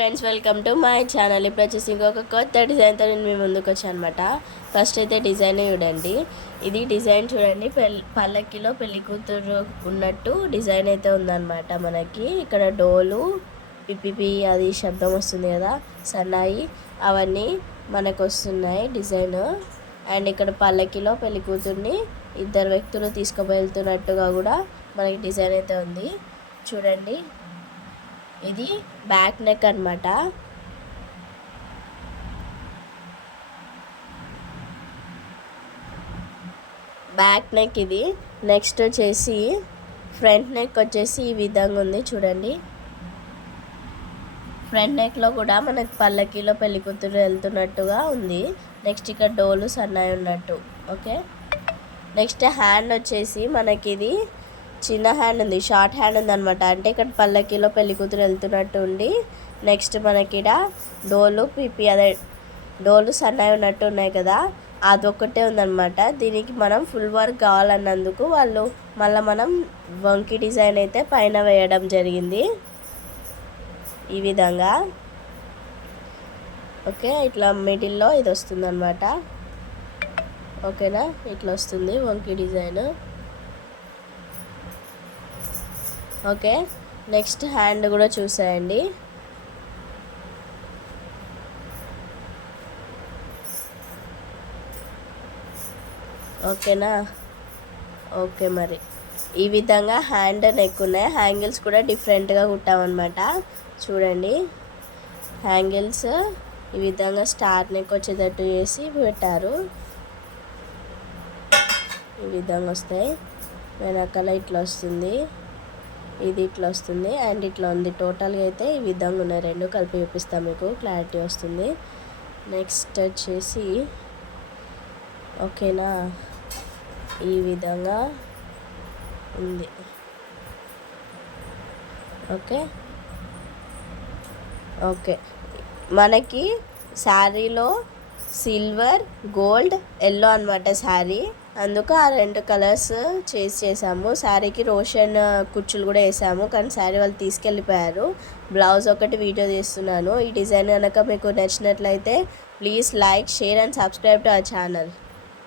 Friends, welcome to my channel. ఇప్పుడు వచ్చేసి ఇంకొక కొత్త డిజైన్తో నేను మీ ముందుకు వచ్చాను అనమాట. ఫస్ట్ అయితే డిజైన్ చూడండి. ఇది డిజైన్ చూడండి, పల్లకిలో పెళ్లి కూతురు ఉన్నట్టు డిజైన్ అయితే ఉందన్నమాట. మనకి ఇక్కడ డోలు పిపిపి అది శబ్దం వస్తుంది కదా, సన్నాయి అవన్నీ మనకు వస్తున్నాయి డిజైన్. అండ్ ఇక్కడ పల్లకిలో పెళ్లి కూతుర్ని ఇద్దరు వ్యక్తులు తీసుకువెళ్తున్నట్టుగా కూడా మనకి డిజైన్ అయితే ఉంది చూడండి. ఇది బ్యాక్ నెక్ అన్నమాట. బ్యాక్ నెక్ ఇది. నెక్స్ట్ వచ్చేసి ఫ్రంట్ నెక్ వచ్చేసి ఈ విధంగా ఉంది చూడండి. ఫ్రంట్ నెక్లో కూడా మనకి పల్లకీలో పెళ్లి కూతురు వెళ్తున్నట్టుగా ఉంది. నెక్స్ట్ ఇక్కడ డోలు సన్నాయి ఉన్నట్టు. ఓకే, నెక్స్ట్ హ్యాండ్ వచ్చేసి మనకి ఇది చిన్న హ్యాండ్ ఉంది, షార్ట్ హ్యాండ్ ఉంది అనమాట. అంటే ఇక్కడ పల్లకీలో పెళ్లి కూతురు వెళ్తున్నట్టు ఉండి, నెక్స్ట్ మనకి ఇక్కడ డోలు పిపి అదే డోలు సన్నాయి ఉన్నట్టు ఉన్నాయి కదా, అదొక్కటే ఉందన్నమాట. దీనికి మనం ఫుల్ వర్క్ కావాలన్నందుకు వాళ్ళు మళ్ళీ మనం వంకి డిజైన్ అయితే పైన వేయడం జరిగింది ఈ విధంగా. ఓకే, ఇట్లా మిడిల్లో ఇది వస్తుంది అనమాట. ఓకేనా, ఇట్లా వస్తుంది వంకి డిజైన్. ఓకే, నెక్స్ట్ హ్యాండ్ కూడా చూసేయండి. ఓకేనా, ఓకే. మరి ఈ విధంగా హ్యాండ్ నెక్ ఉన్నాయి. హ్యాంగిల్స్ కూడా డిఫరెంట్గా కుట్టామన్నమాట చూడండి. హ్యాంగిల్స్ ఈ విధంగా స్టార్ నెక్ వచ్చేటట్టు చేసి పెట్టారు. ఈ విధంగా వస్తాయి. వెనకాల ఇట్లా వస్తుంది, ఇది ఇట్లా వస్తుంది అండ్ ఇట్లా ఉంది. టోటల్గా అయితే ఈ విధంగా ఉన్నాయి. రెండు కలిపి చూపిస్తాను, మీకు క్లారిటీ వస్తుంది. నెక్స్ట్ వచ్చేసి ఓకేనా, ఈ విధంగా ఉంది. ఓకే ఓకే, మనకి శారీలో సిల్వర్, గోల్డ్, ఎల్లో అనమాట శారీ. అందుకు ఆ రెండు కలర్స్ చేసాము. శారీకి రోషన్ కుచ్చులు కూడా వేసాము, కానీ శారీ వాళ్ళు తీసుకెళ్ళిపోయారు. బ్లౌజ్ ఒకటి వీడియో తీస్తున్నాను. ఈ డిజైన్ కనుక మీకు నచ్చినట్లయితే please like, share and subscribe to our channel.